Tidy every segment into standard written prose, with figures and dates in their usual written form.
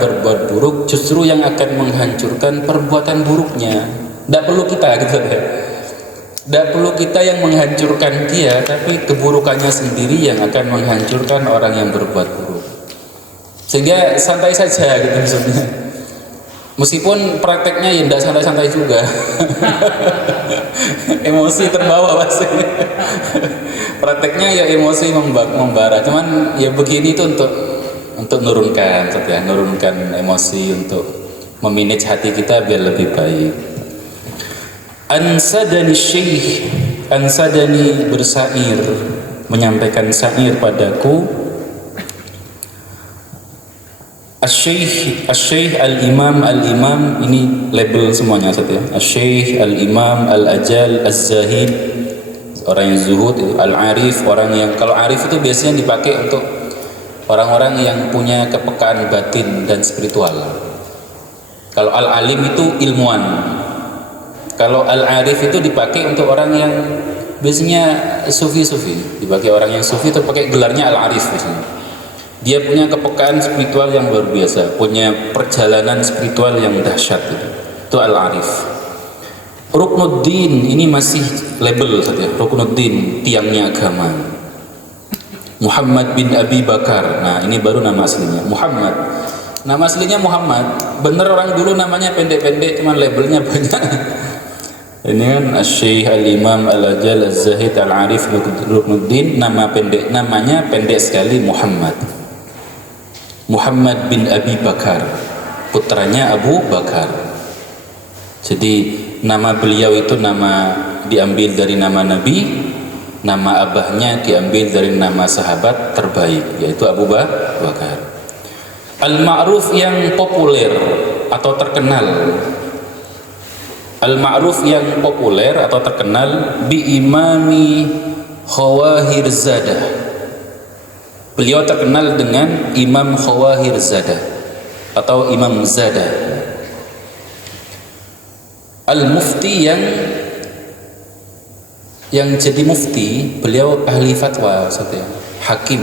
berbuat buruk justru yang akan menghancurkan perbuatan buruknya. Tidak perlu kita gitu ya. Tidak perlu kita yang menghancurkan dia, tapi keburukannya sendiri yang akan menghancurkan orang yang berbuat buruk. Sehingga santai saja gitu maksudnya. Meskipun prakteknya ya tidak santai-santai juga. Emosi terbawa pasti. Prakteknya ya emosi membara. Cuman ya begini itu untuk nurunkan emosi, untuk memanage hati kita biar lebih baik. Ansadani syekh, ansadani bersair, menyampaikan syair padaku. Asy-Syaikh Al-Imam ini label semuanya Ustaz ya. Asy-Syaikh Al-Imam Al-Ajal Az-Zahid, orang yang zuhud. Al-Arif, orang yang, kalau arif itu biasanya dipakai untuk orang-orang yang punya kepekaan batin dan spiritual. Kalau Al-Alim itu ilmuwan. Kalau Al-Arif itu dipakai untuk orang yang biasanya sufi-sufi. Dipakai orang yang sufi itu pakai gelarnya Al-Arif biasanya. Dia punya kepekaan spiritual yang luar biasa, punya perjalanan spiritual yang dahsyat. Itu Al-Arif. Ruknuddin ini masih label saja. Ruknuddin, tiangnya agama. Muhammad bin Abi Bakar. Nah, ini baru nama aslinya. Muhammad. Nama aslinya Muhammad. Bener orang dulu namanya pendek-pendek, cuman labelnya banyak. Ini kan Asy-Syaikh Al-Imam Al-Ajal Az-Zahid Al-Arif Ruknuddin, namanya pendek sekali, Muhammad bin Abi Bakar, putranya Abu Bakar. Jadi nama beliau itu nama diambil dari nama Nabi, nama abahnya diambil dari nama sahabat terbaik, yaitu Abu Bakar. Al-Ma'ruf yang populer atau terkenal. Al-Ma'ruf yang populer atau terkenal bi Imami Khawahirzadah. Beliau terkenal dengan Imam Khawahirzadah atau Imam Zadah. Al-Mufti yang jadi mufti, beliau ahli fatwa, hakim.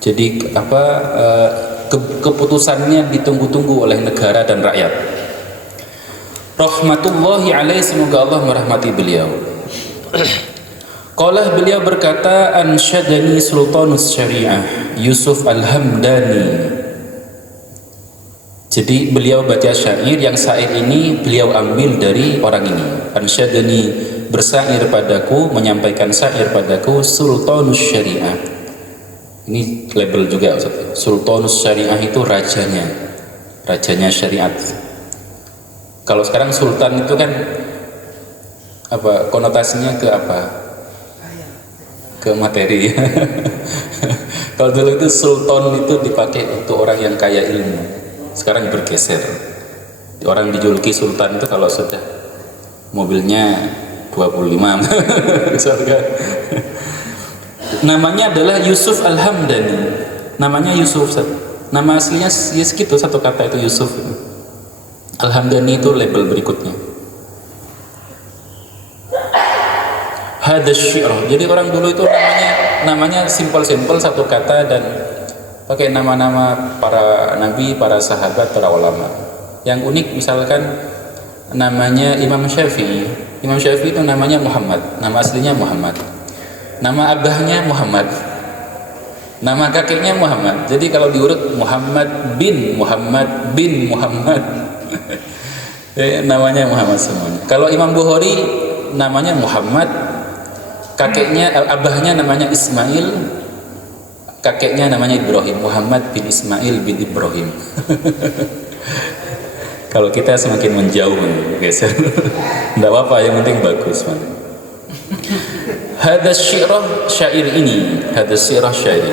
Jadi keputusannya ditunggu-tunggu oleh negara dan rakyat. Rahmatullahi alaihi, semoga Allah merahmati beliau. Qala, beliau berkata, ansyadani sultanus syariah Yusuf Al-Hamdani. Jadi beliau baca syair, yang syair ini beliau ambil dari orang ini. Ansyadani, bersair padaku, menyampaikan syair padaku, sultanus syariah. Ini label juga Ustaz. Sultanus syariah itu rajanya syariat. Kalau sekarang sultan itu kan apa konotasinya ke apa? Ke materi. Kalau dulu itu sultan itu dipakai untuk orang yang kaya ilmu. Sekarang bergeser. Orang dijuluki sultan itu kalau sudah mobilnya 25. Misalkan. Namanya adalah Yusuf Al-Hamdani. Namanya Yusuf. Nama aslinya ya segitu, satu kata itu Yusuf. Al-Hamdani itu label berikutnya. Hada syi'rah. Jadi orang dulu itu namanya simpel-simpel, satu kata, dan pakai nama-nama para nabi, para sahabat, para ulama. Yang unik misalkan namanya Imam Syafi'i. Imam Syafi'i itu namanya Muhammad, nama aslinya Muhammad. Nama abahnya Muhammad. Nama kakeknya Muhammad. Jadi kalau diurut Muhammad bin Muhammad bin Muhammad. Namanya Muhammad semuanya. Kalau Imam Bukhari namanya Muhammad, kakeknya, abahnya namanya Ismail, kakeknya namanya Ibrahim. Muhammad bin Ismail bin Ibrahim. Kalau kita semakin menjauh, guys, tidak apa-apa, yang penting bagus. Hada syi'rah, syair ini, hada syi'rah syair.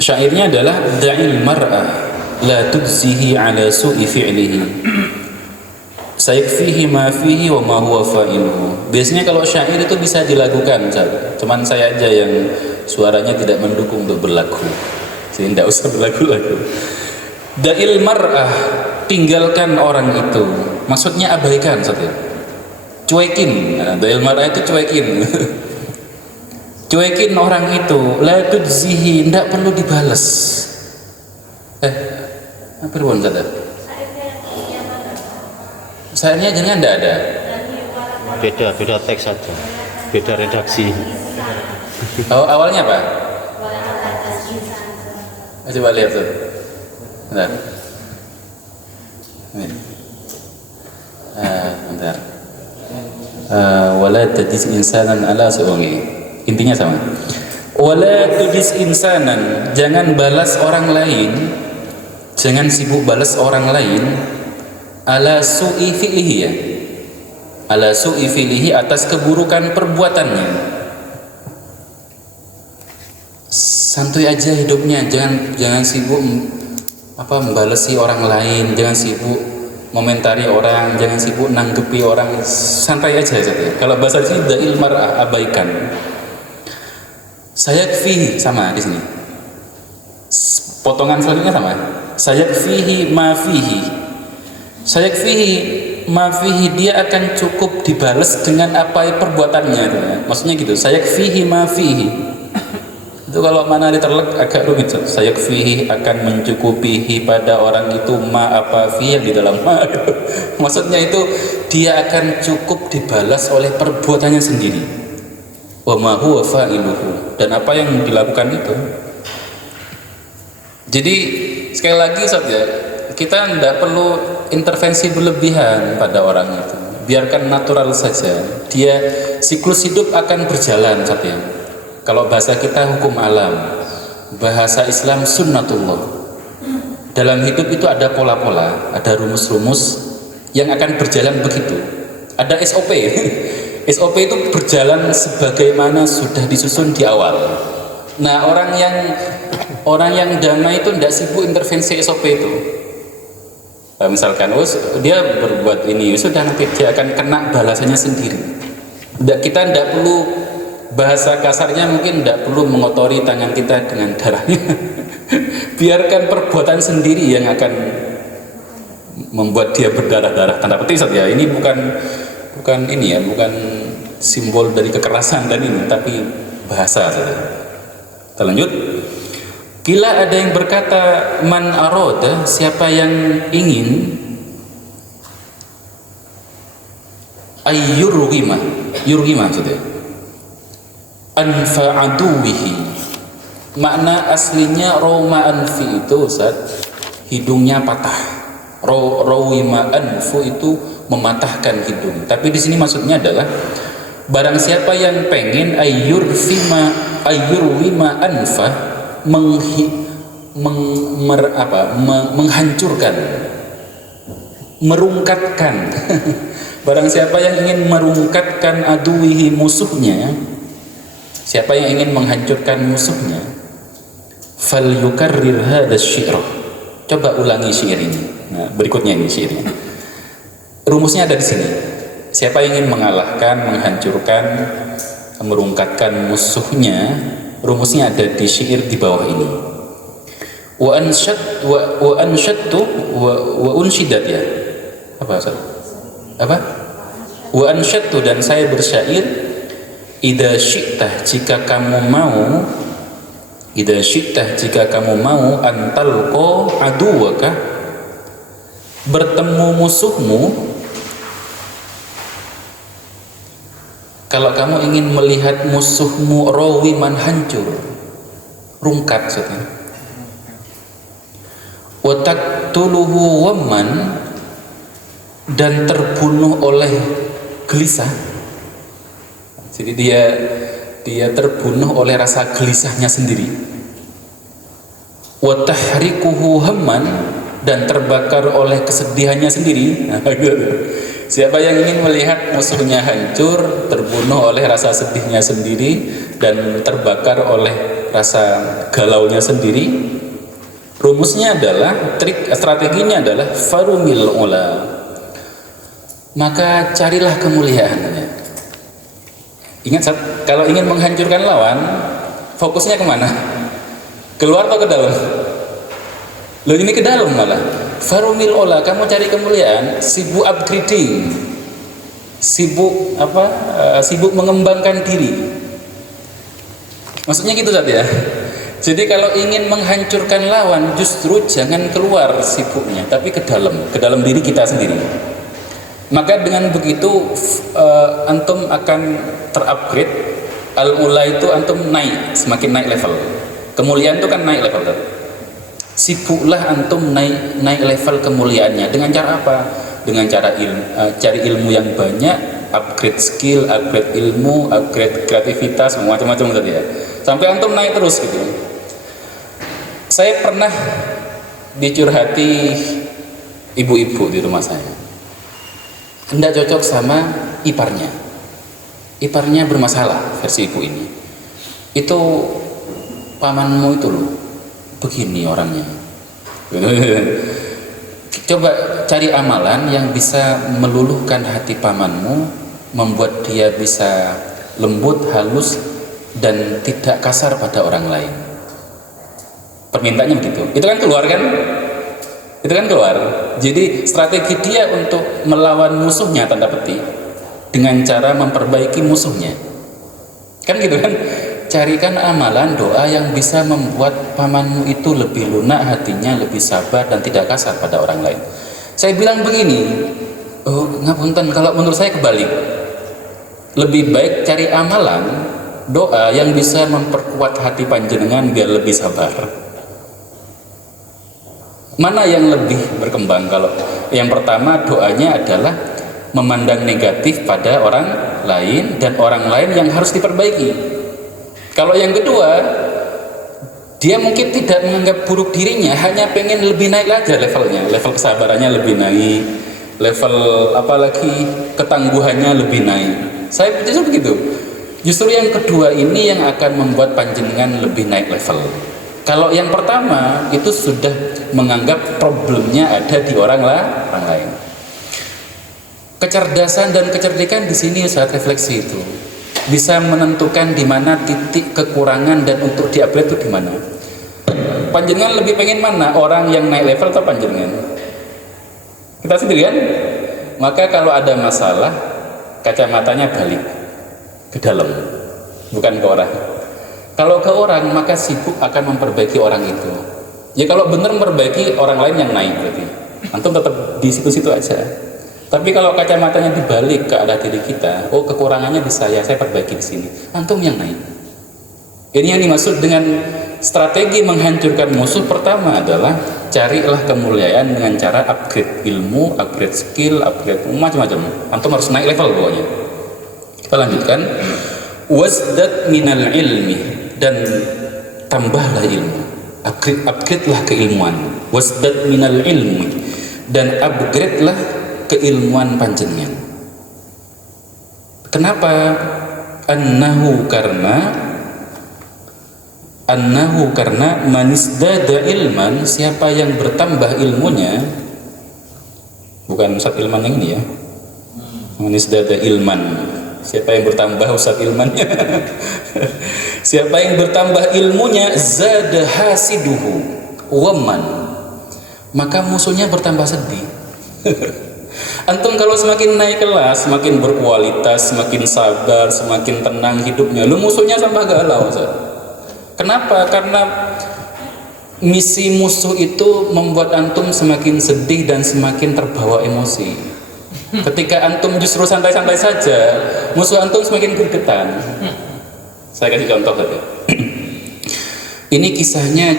Syairnya adalah da'il mar'ah la tujzihi ala su'i fi'lihi sayakfihi ma fihi wa ma huwa fa'iluhu. Biasanya kalau syair itu bisa dilakukan, cuman saya aja yang suaranya tidak mendukung untuk berlagu, sehingga tidak usah berlagu-lagu. Da'il mar'ah, tinggalkan orang itu, maksudnya abaikan, cuekin. Da'il mar'ah itu cuekin. Cuekin orang itu, la tujzihi, tidak perlu dibalas. Apa pun Ustaz? Sayangnya jangan enggak ada. Beda teks saja, beda redaksi. Awalnya apa? Coba lihat tuh. Bentar. Bentar. Wala tadis insanan ala su'ungi. Intinya sama. Wala tadis insanan, jangan balas orang lain, jangan sibuk balas orang lain ala su'i fi'lihi ya. Ala su'i fi'lihi, atas keburukan perbuatannya. Santuy aja hidupnya, jangan sibuk membalesi orang lain, jangan sibuk komentari orang, jangan sibuk nanggepi orang, santai aja saja. Kalau bahasa sini da'il mar'ah, abaikan. Sayakfihi sama di sini. Potongan selanjutnya sama. Sayakfihi ma fihi. Sayakfihi ma fihi, dia akan cukup dibales dengan apa perbuatannya. Maksudnya gitu. Sayakfihi ma fihi. Itu kalau mana diterlek agak rumit. Sayakfihi, akan mencukupihi pada orang itu ma apa fi yang di dalam ma. Maksudnya itu dia akan cukup dibalas oleh perbuatannya sendiri. Wa ma huwa fa'iluhu, dan apa yang dilakukan itu. Jadi sekali lagi Sob ya, kita tidak perlu intervensi berlebihan pada orang itu. Biarkan natural saja. Dia siklus hidup akan berjalan Sob ya. Kalau bahasa kita hukum alam, bahasa Islam sunnatullah. Dalam hidup itu ada pola-pola, ada rumus-rumus yang akan berjalan begitu. Ada SOP. SOP itu berjalan sebagaimana sudah disusun di awal. Nah, orang yang damai itu tidak sibuk intervensi SOP itu. Misalkan dia berbuat ini, sudah nanti dia akan kena balasannya sendiri. Kita tidak perlu, bahasa kasarnya mungkin tidak perlu mengotori tangan kita dengan darahnya. Biarkan perbuatan sendiri yang akan membuat dia berdarah-darah. Tanda petik ya, ini bukan ini ya, bukan simbol dari kekerasan dan ini, tapi bahasa saja. Kita lanjut. Kila ada yang berkata, man aroda, siapa yang ingin ayyurghima, yurghima maksudnya anfa'aduwihi. Makna aslinya roma anfi itu Ustaz, hidungnya patah. Rawima anfu itu mematahkan hidung. Tapi di sini maksudnya adalah barang siapa yang pengen ayyurwima anfa, menghancurkan, merungkatkan. Barang siapa yang ingin merungkatkan aduwihi, musuhnya, siapa yang ingin menghancurkan musuhnya, fal yukarrir hadha syi'ra, coba ulangi syair ini. Nah, berikutnya ini syairnya. Rumusnya ada di sini. Siapa yang ingin mengalahkan, menghancurkan, merungkatkan musuhnya, rumusnya ada di syair di bawah ini. Wa ansyadtu wa unsyidat ya. Apa Ustaz? Apa? Wa ansyadtu, dan saya bersyair, idza syi'tah, jika kamu mau, idza syi'tah, jika kamu mau, antalqa aduwaka, bertemu musuhmu. Kalau kamu ingin melihat musuhmu rawiman, hancur, rungkat maksudnya. Wa taqtuluhu wamman, dan terbunuh oleh gelisah. Jadi dia terbunuh oleh rasa gelisahnya sendiri. Wa tahrikuhu hamman, dan terbakar oleh kesedihannya sendiri. Siapa yang ingin melihat musuhnya hancur, terbunuh oleh rasa sedihnya sendiri, dan terbakar oleh rasa galaunya sendiri, rumusnya adalah, strateginya adalah farumil ula, maka carilah kemuliaannya. Ingat, kalau ingin menghancurkan lawan, fokusnya kemana? Keluar atau ke dalam? Loh, ini ke dalam malah. Farumil ola, kamu cari kemuliaan, sibuk upgrading, sibuk sibuk mengembangkan diri. Maksudnya gitu saja ya. Jadi kalau ingin menghancurkan lawan, justru jangan keluar sibuknya, tapi ke dalam diri kita sendiri. Maka dengan begitu antum akan terupgrade. Al-ula itu antum naik, semakin naik level. Kemuliaan itu kan naik level. Sibuklah antum naik level kemuliaannya. Dengan cara apa? Dengan cara cari ilmu yang banyak, upgrade skill, upgrade ilmu, upgrade kreativitas, macam-macam tadi ya. Sampai antum naik terus gitu. Saya pernah dicurhati ibu-ibu di rumah saya. Tidak cocok sama iparnya. Iparnya bermasalah versi ibu ini. Itu pamanmu itu loh, begini orangnya. Coba cari amalan yang bisa meluluhkan hati pamanmu, membuat dia bisa lembut, halus, dan tidak kasar pada orang lain. Permintaannya begitu. Itu kan keluar kan? Itu kan keluar. Jadi strategi dia untuk melawan musuhnya tanda petik dengan cara memperbaiki musuhnya. Kan gitu kan? Carikan amalan doa yang bisa membuat pamanmu itu lebih lunak hatinya, lebih sabar dan tidak kasar pada orang lain. Saya bilang begini, oh ngapunten, kalau menurut saya kebalik. Lebih baik cari amalan doa yang bisa memperkuat hati panjenengan biar lebih sabar. Mana yang lebih berkembang? Kalau yang pertama doanya adalah memandang negatif pada orang lain dan orang lain yang harus diperbaiki. Kalau yang kedua, dia mungkin tidak menganggap buruk dirinya, hanya pengen lebih naik aja levelnya, level kesabarannya lebih naik, level apalagi ketangguhannya lebih naik. Saya justru begitu. Justru yang kedua ini yang akan membuat panjenengan lebih naik level. Kalau yang pertama itu sudah menganggap problemnya ada di orang lain. Kecerdasan dan kecerdikan di sini saat refleksi itu bisa menentukan di mana titik kekurangan dan untuk di-upgrade itu di mana. Panjenengan lebih pengen mana? Orang yang naik level atau panjenengan? Kita sendirian. Maka kalau ada masalah, kacamatanya balik ke dalam, bukan ke orang. Kalau ke orang, maka sibuk akan memperbaiki orang itu. Ya kalau benar memperbaiki orang lain yang naik berarti. Antum tetap di situ-situ aja. Tapi kalau kacamatanya dibalik ke arah diri kita, oh kekurangannya di saya perbaiki di sini. Antum yang naik. Ini yang dimaksud dengan strategi menghancurkan musuh. Pertama adalah carilah kemuliaan dengan cara upgrade ilmu, upgrade skill, upgrade macam-macam. Antum harus naik level pokoknya. Kita lanjutkan. Wasdad minal ilmi, dan tambahlah ilmu, upgrade lah keilmuan. Wasdad minal ilmi, dan upgrade lah keilmuan panjenengan. Kenapa? Annahu karena manisdada ilman, siapa yang bertambah ilmunya, bukan Ustaz Ilman yang ini ya, manisdada ilman, siapa yang bertambah Ustaz ilmannya. Siapa yang bertambah ilmunya, zada hasiduhu waman, maka musuhnya bertambah sedih. Antum kalau semakin naik kelas, semakin berkualitas, semakin sabar, semakin tenang hidupnya, lu musuhnya tambah galau. Kenapa? Karena misi musuh itu membuat antum semakin sedih dan semakin terbawa emosi. Ketika antum justru santai-santai saja, musuh antum semakin gregetan. Saya kasih contoh tadi. Ini kisahnya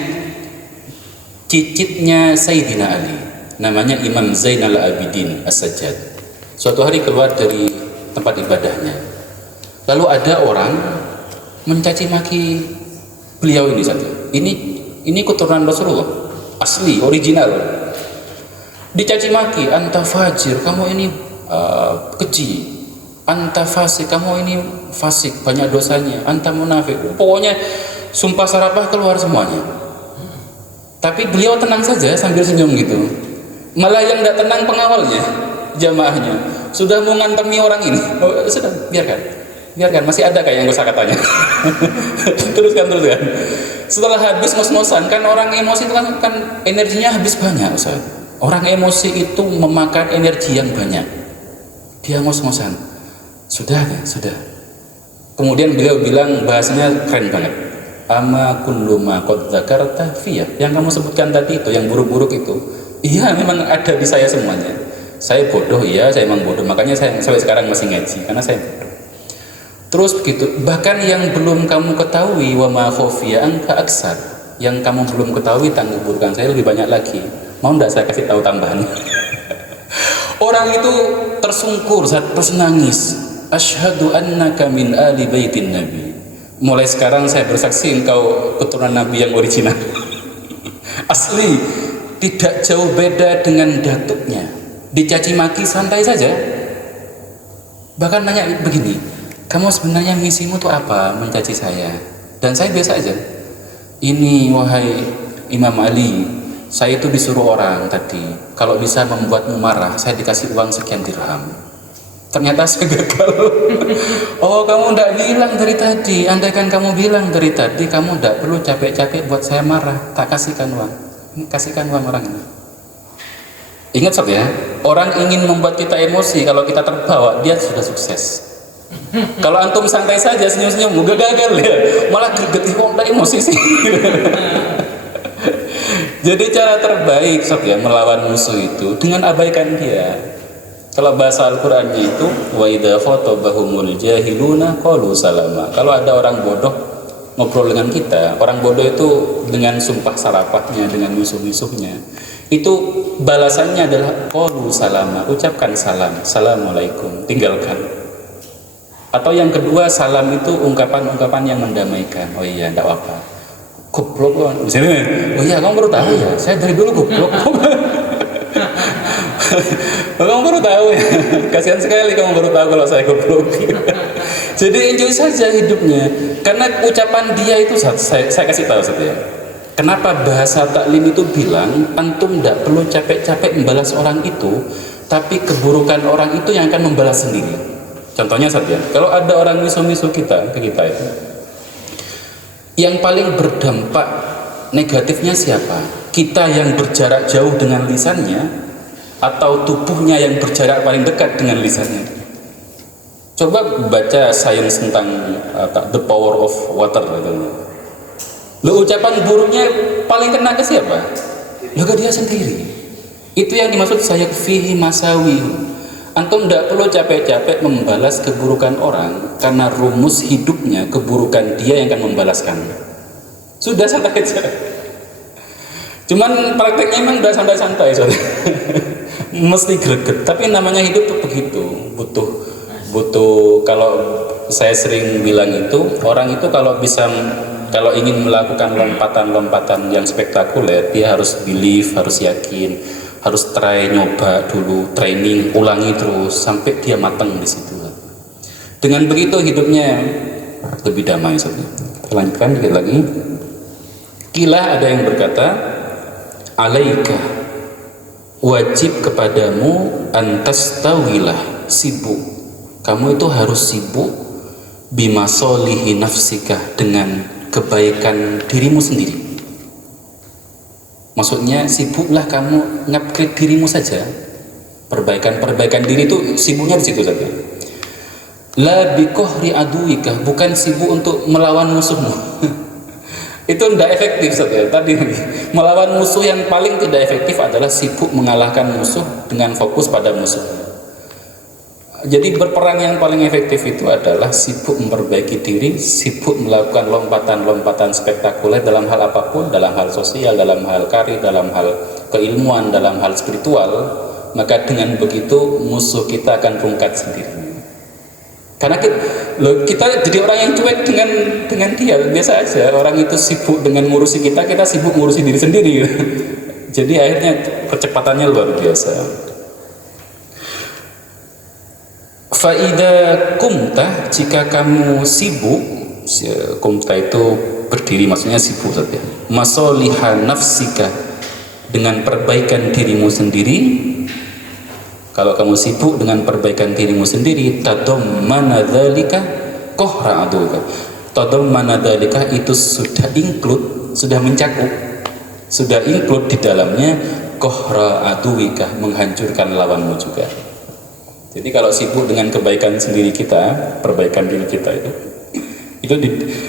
cicitnya Sayyidina Ali, namanya Imam Zainal Abidin As-Sajjad. Suatu hari keluar dari tempat ibadahnya, lalu ada orang mencaci maki beliau ini satu. Ini keturunan Rasulullah, asli, original. Dicaci maki, anta fajir, kamu ini keji. Anta fasik, kamu ini fasik, banyak dosanya. Anta munafik. Pokoknya sumpah serapah keluar semuanya. Tapi beliau tenang saja sambil senyum gitu. Malah yang tidak tenang pengawalnya, jamaahnya. Sudah mau ngantemi orang ini. Oh, sudah, biarkan. Masih ada kayak yang kosakatanya. teruskan. Setelah habis ngos-ngosan, kan orang emosi itu kan energinya habis banyak, Ustaz. Orang emosi itu memakan energi yang banyak. Dia ngos-ngosan. Sudah. Kemudian beliau bilang, bahasanya keren banget. ama kullu ma qad dzakarta fiyya. Yang kamu sebutkan tadi itu, yang buruk-buruk itu, iya memang ada di saya semuanya. Saya bodoh, iya saya memang bodoh, makanya saya sampai sekarang masih ngaji karena saya bodoh. Terus begitu, bahkan yang belum kamu ketahui, wa ma khafiya anka aksar, yang kamu belum ketahui tentang keburukan saya lebih banyak lagi. Mau enggak saya kasih tahu tambahan? Orang itu tersungkur, terus nangis. Asyhadu annaka min ali baitin nabi. Mulai sekarang saya bersaksi engkau keturunan Nabi yang original. Asli, tidak jauh beda dengan datuknya. Dicaci maki santai saja. Bahkan nanya begini, kamu sebenarnya misimu tuh apa mencaci saya? Dan saya biasa aja. Ini wahai Imam Ali, saya itu disuruh orang tadi, kalau bisa membuatmu marah, saya dikasih uang sekian dirham. Ternyata saya gagal. Oh, kamu tidak bilang dari tadi. Andaikan kamu bilang dari tadi, kamu tidak perlu capek-capek buat saya marah. Tak kasihkan uang. Kasihkan uang orang ini. Ingat sob ya, orang ingin membuat kita emosi. Kalau kita terbawa, dia sudah sukses. Kalau antum santai saja senyum-senyum, gak gagal ya. Malah greget, kok tidak emosi sih. Jadi cara terbaik sob ya melawan musuh itu dengan abaikan dia. Kalau bahasa Al-Qur'annya itu wa idza khatabahumul jahiluna qalu salama. Kalau ada orang bodoh ngobrol dengan kita, orang bodoh itu dengan sumpah sarapahnya, dengan musuh-musuhnya, itu balasannya adalah qalu salama, ucapkan salam, assalamualaikum, tinggalkan. Atau yang kedua, salam itu ungkapan-ungkapan yang mendamaikan. Oh iya, enggak apa-apa. Goblok kan. Oh iya, kamu baru tahu ya. Saya dari dulu goblok. Kamu baru tahu ya. Kasihan sekali kamu baru tahu kalau saya goblok. Jadi enjoy saja hidupnya. Karena ucapan dia itu saya kasih tahu saja. Kenapa bahasa taklim itu bilang antum tidak perlu capek-capek membalas orang itu, tapi keburukan orang itu yang akan membalas sendiri. Contohnya saja, kalau ada orang misu-misu kita ke kita itu, yang paling berdampak negatifnya siapa? Kita yang berjarak jauh dengan lisannya, atau tubuhnya yang berjarak paling dekat dengan lisannya? Coba baca sains tentang the power of water gitu. Lo ucapan buruknya paling kena ke siapa? Lo ke dia sendiri. Itu yang dimaksud saya fihi masawi. Antum tidak perlu capek-capek membalas keburukan orang, karena rumus hidupnya keburukan dia yang akan membalaskan. Sudah santai aja. Cuman prakteknya emang udah santai-santai soalnya. Mesti greget, tapi namanya hidup tuh begitu, butuh kalau saya sering bilang itu, orang itu kalau ingin melakukan lompatan-lompatan yang spektakuler, dia harus believe, harus yakin, harus try, nyoba dulu, training, ulangi terus sampai dia matang di situ. Dengan begitu hidupnya lebih damai. Lanjutkan dikit lagi. Kila ada yang berkata, alaika, wajib kepadamu antastawilah, sibuk. Kamu itu harus sibuk bimasolihi nafsika, dengan kebaikan dirimu sendiri. Maksudnya sibuklah kamu ngupgrade dirimu saja. Perbaikan diri itu sibuknya di situ saja. La biqahri aduwika, bukan sibuk untuk melawan musuhmu. Itu tidak efektif saja. Tadi melawan musuh yang paling tidak efektif adalah sibuk mengalahkan musuh dengan fokus pada musuh. Jadi berperang yang paling efektif itu adalah sibuk memperbaiki diri, sibuk melakukan lompatan-lompatan spektakuler dalam hal apapun, dalam hal sosial, dalam hal karir, dalam hal keilmuan, dalam hal spiritual. Maka dengan begitu musuh kita akan rungkat sendiri. Karena kita jadi orang yang cuek dengan dia, biasa aja. Orang itu sibuk dengan ngurusi kita sibuk ngurusi diri sendiri. Jadi akhirnya percepatannya luar biasa. Faida kumta, jika kamu sibuk, kumta itu berdiri, maksudnya sibuk saja. Masoliha nafsika, dengan perbaikan dirimu sendiri. Kalau kamu sibuk dengan perbaikan dirimu sendiri, tadammana dzalika qahra aduka. Tadammana dzalika itu sudah include, sudah mencakup, sudah include di dalamnya qahra aduika, menghancurkan lawanmu juga. Jadi kalau sibuk dengan kebaikan sendiri kita, perbaikan diri kita Itu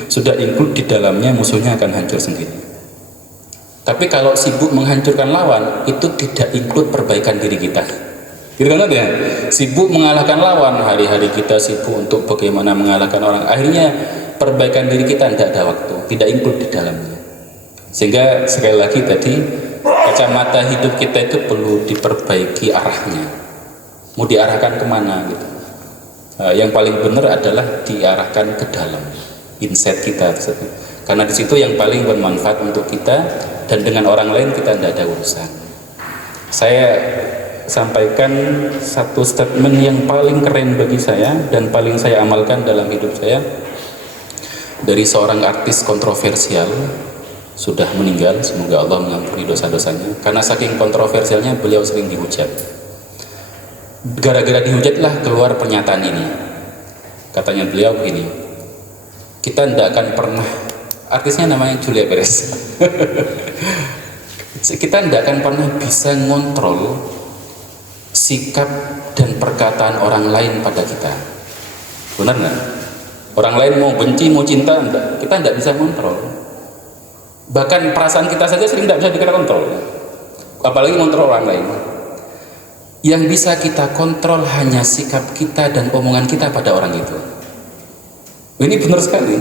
sudah include di dalamnya, musuhnya akan hancur sendiri. Tapi kalau sibuk menghancurkan lawan, itu tidak include perbaikan diri kita. Gitu kan ya? Sibuk mengalahkan lawan, hari-hari kita sibuk untuk bagaimana mengalahkan orang. Akhirnya perbaikan diri kita tidak ada waktu, tidak include di dalamnya. Sehingga sekali lagi tadi, kacamata hidup kita itu perlu diperbaiki arahnya. Mau diarahkan kemana gitu. Yang paling benar adalah diarahkan ke dalam, insight kita tersebut. Karena di situ yang paling bermanfaat untuk kita, dan dengan orang lain kita tidak ada urusan. Saya sampaikan satu statement yang paling keren bagi saya dan paling saya amalkan dalam hidup saya, dari seorang artis kontroversial, sudah meninggal, semoga Allah mengampuni dosa-dosanya. Karena saking kontroversialnya beliau sering dihujat. Gara-gara dihujatlah keluar pernyataan ini. Katanya beliau begini, kita tidak akan pernah, artisnya namanya Julia Perez, kita tidak akan pernah bisa ngontrol sikap dan perkataan orang lain pada kita. Benar nggak? Orang lain mau benci, mau cinta, enggak. Kita tidak bisa kontrol. Bahkan perasaan kita saja sering tidak bisa kita kontrol, apalagi kontrol orang lain. Yang bisa kita kontrol hanya sikap kita dan omongan kita pada orang itu. Ini benar sekali.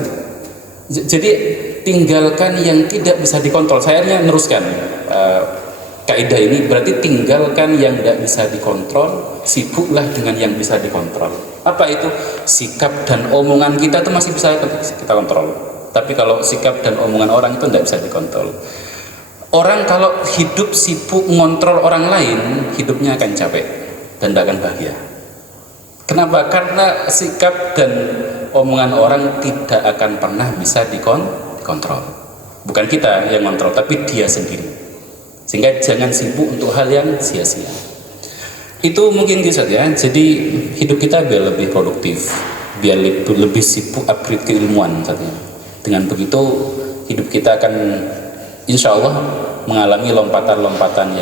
Jadi tinggalkan yang tidak bisa dikontrol. Saya hanya meneruskan kaidah ini, berarti tinggalkan yang tidak bisa dikontrol, sibuklah dengan yang bisa dikontrol. Apa itu? Sikap dan omongan kita itu masih bisa kita kontrol. Tapi kalau sikap dan omongan orang itu tidak bisa dikontrol. Orang kalau hidup sibuk ngontrol orang lain, hidupnya akan capek dan tidak akan bahagia. Kenapa? Karena sikap dan omongan orang tidak akan pernah bisa dikontrol. Bukan kita yang kontrol, tapi dia sendiri. Sehingga jangan sibuk untuk hal yang sia-sia. Itu mungkin kisah ya. Jadi hidup kita biar lebih produktif, biar lebih sibuk upgrade keilmuan saatnya. Dengan begitu hidup kita akan insya Allah mengalami lompatan-lompatan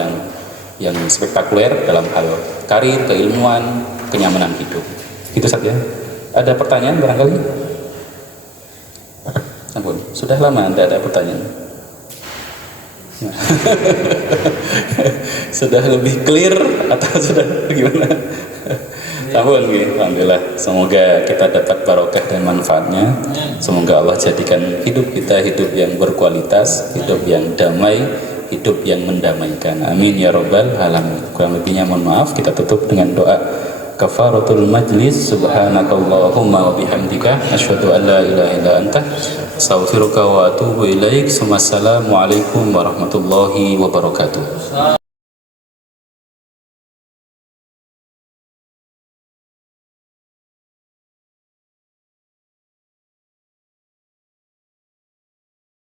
yang spektakuler dalam hal karir, keilmuan, kenyamanan hidup. Itu saja. Ada pertanyaan barangkali? Ampun, sudah lama tidak ada pertanyaan. Sudah lebih clear atau sudah gimana? Ampun, alhamdulillah. Semoga kita dapat barokah dan manfaatnya. Semoga Allah jadikan hidup kita hidup yang berkualitas, hidup yang damai, hidup yang mendamaikan. Amin ya robbal alamin. Kurang lebihnya mohon maaf. Kita tutup dengan doa kafaratul majlis. Subhanakallahumma wa bihamdika asyhadu an la ilaha illa anta astaghfiruka wa atubu ilaik. Wassalamualaikum warahmatullahi wabarakatuh.